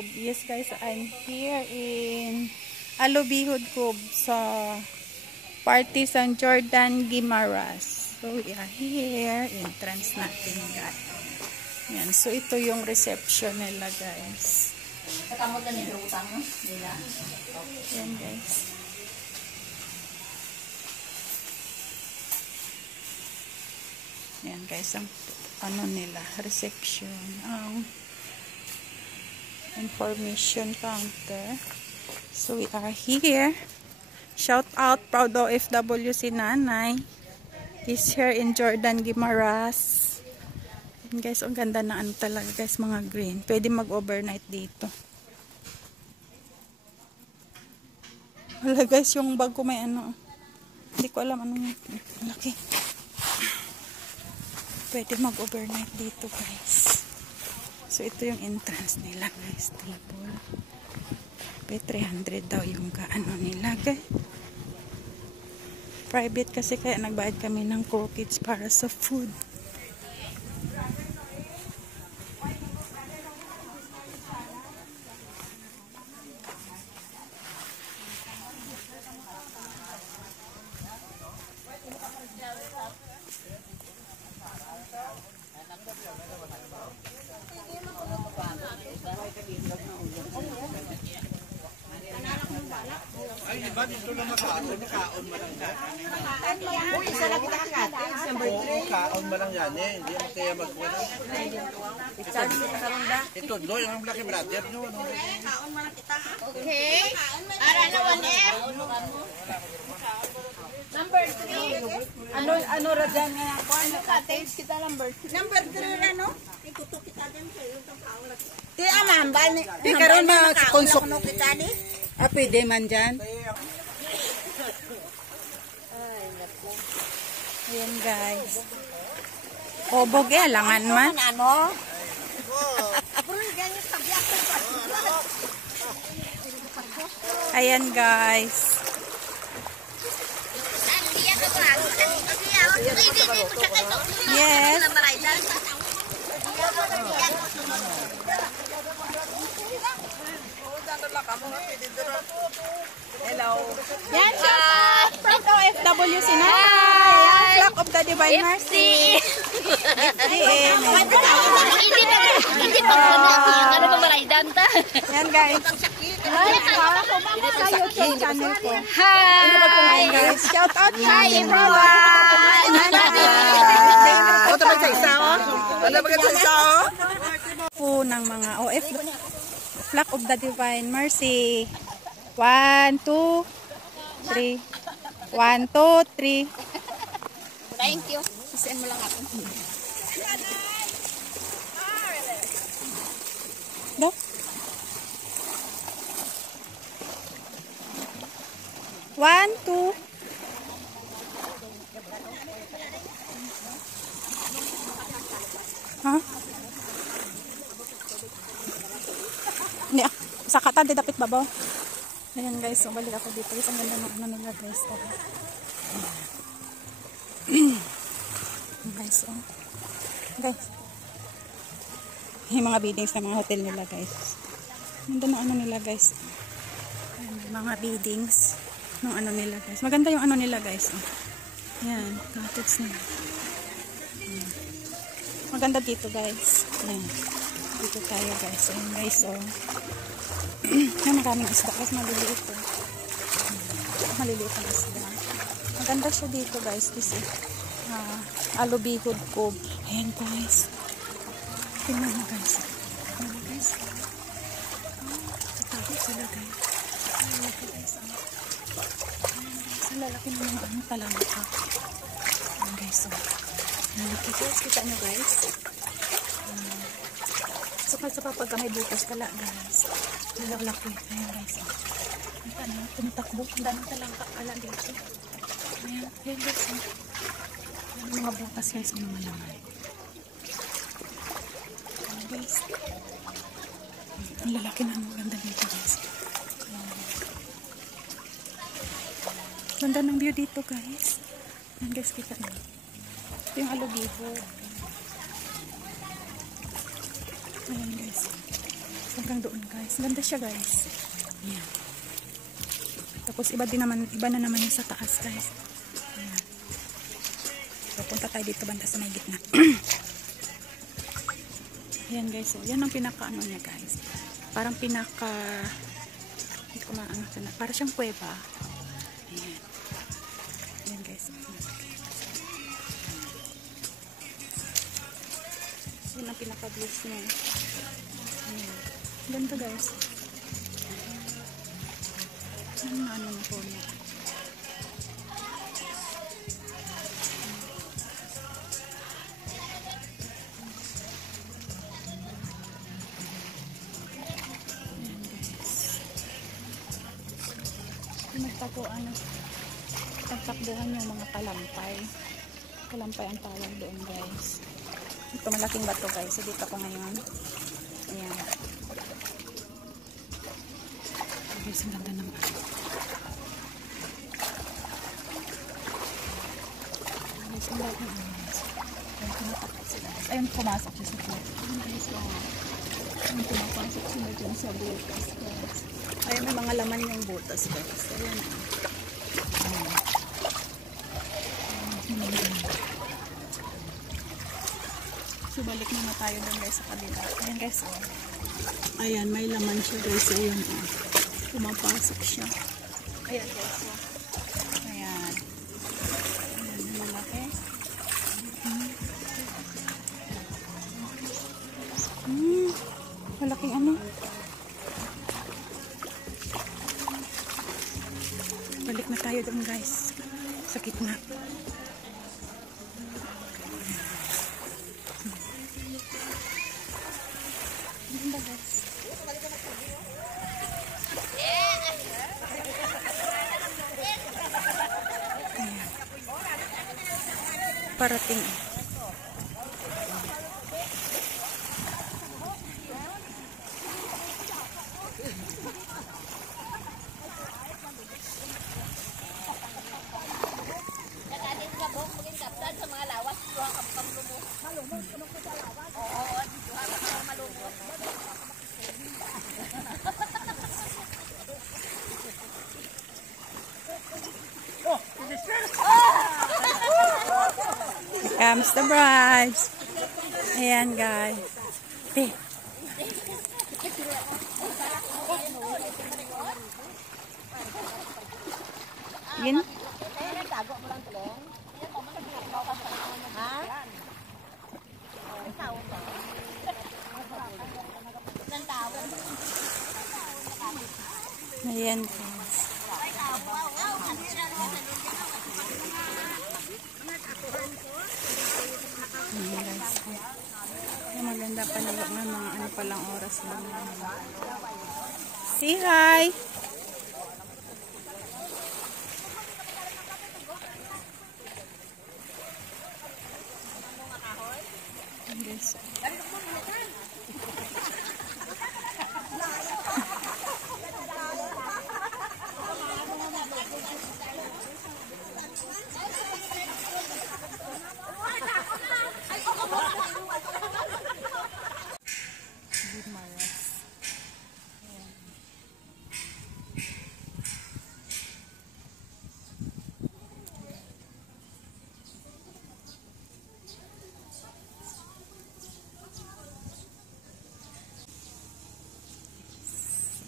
Cove. Yes guys, I'm here in Alubihod Cove sa party San Jordan Guimaras. So we are here, entrance natin guys. Yan, so ito yung reception nila guys. Yan guys. Yan guys, ang ano nila, reception, ang information counter. So we are here. Shout out, proud OFW si Nanay. Is here in Jordan Guimaras. And guys, ang ganda na ano talaga guys, mga green. Pwede mag-overnight dito. Wala guys, yung bag ko may ano. Hindi ko alam anong laki. Pwede mag-overnight dito guys. So ito yung entrance nila guys, table. 300 daw yung kaano nila guys. Private kasi kaya nagbayad kami ng co-kids para sa food. Ay, iba dito lang kaon mo lang yan. Uy, isa lang kita kakat. Kaon mo lang yan eh. Hindi mo kaya magkuha. Ito, doy, ang laki brother. Kaon mo lang kita. Okay. Ara na 1F. Number 3. Ano ra dyan nga ako? Ano ka? Taste kita number 3. Number 3 ra no? Ikutok kita dyan sa iyo. Di amam ba ni? Di karon na konsok kita ni. Ah, pwede man dyan. Ayan guys. Obog eh, alangan man. Ano? Ayan guys. Yes. Hello. Yan siya. From OFW si Nanay. Flock of the Divine Mercy. Hindi pa ano ba maraydan ta? Yan guys. Sa YouTube channel ko. Hi Guys, shout out Hi everyone. Ano ba sa isa oh? Ano ba sa isa oh? Po ng mga OFW. Flock of the Divine Mercy. 1, 2, 3. 1, 2, 3. Thank you. Send mo lang ako. No? One, two. Ha? Hindi ah. Sa katan, di dapit babaw. Ayan guys, so balik ako dito. Ang ganda ng ano nila guys. Guys, oh. Guys. Yung mga biddings ng mga hotel nila guys. Ganda ng ano nila guys. Ayan, mga biddings ng ano nila guys. Maganda yung ano nila guys. Oh. Ayan, cottage nila. Maganda dito guys. Ayan. Dito tayo guys. Ayan guys, oh. Ayan, maraming isda guys. Maliliit oh. Maliliit ang isda. Maganda siya dito guys. This is Alubihod Cove. Ayan guys. Tingnan mo guys. Tingnan mo guys. Tatago sila guys. Lalaki guys. Ang lalaki ng mga ano talangka. Ayan guys. Lalaki guys. Kita nyo guys. Sa pag kami bukas kala guys. Lalaki. Ayan guys. Ayan, tumatakbo. Ang daming talangka kala dito. Ayan. Ayan guys. Mga butas guys. Mga laman. Guys. Ang lalaki na maganda dito guys. Ganda ng view dito guys. Ayan guys, kita nyo. Ito yung Alubihod. Ayan guys. Hanggang doon guys. Ganda siya guys. Ayan. Tapos iba na naman yung sa taas guys. Ayan. So punta tayo dito banda sa may gitna. Ayan guys. So, yan ang pinaka ano niya guys. Parang pinaka hindi ko maano sana. Para siyang kuweba. Ayan. Ayan guys. Yan ang pinaka views niya. Ayan. Ganda guys. Ano na po niya. Nagtakbuhan yung mga kalampay. Kalampay ang tawag doon guys. Ito malaking bato guys. So dito ako ngayon. Ayan. Guys, ang ganda ng ano. Guys, ang ganda ng ano. Ayan, tumatakot sila. Ayun, pumasok siya sa plot. Ayan guys, ayun, pumapasok sila dyan sa butas guys. Ayun, may mga laman yung butas guys. Ayan. So balik muna tayo doon guys sa kabila. Ayan guys, oh. Ayan, may laman siya guys. Ayan, oh. Pumapasok siya. Ayan guys, oh. Ayan. Ayan, malaki. Malaking ano. Balik na tayo doon guys. Sa gitna. Ganda guys. Ayan. Parating. Comes the brides. Ayan guys. Eh. Gin? Ayan guys. Ay, maganda pa na mga ano palang oras lang. Say hi! Guys.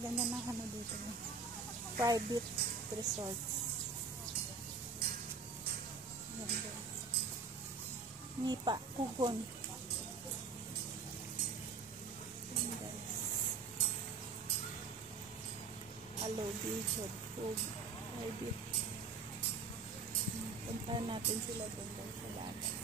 Ganda ng ano dito. Private resorts. Ganda. Nipa, Kugon. Guys. Hello, beach, food, private. Puntahan natin sila doon sa dagat.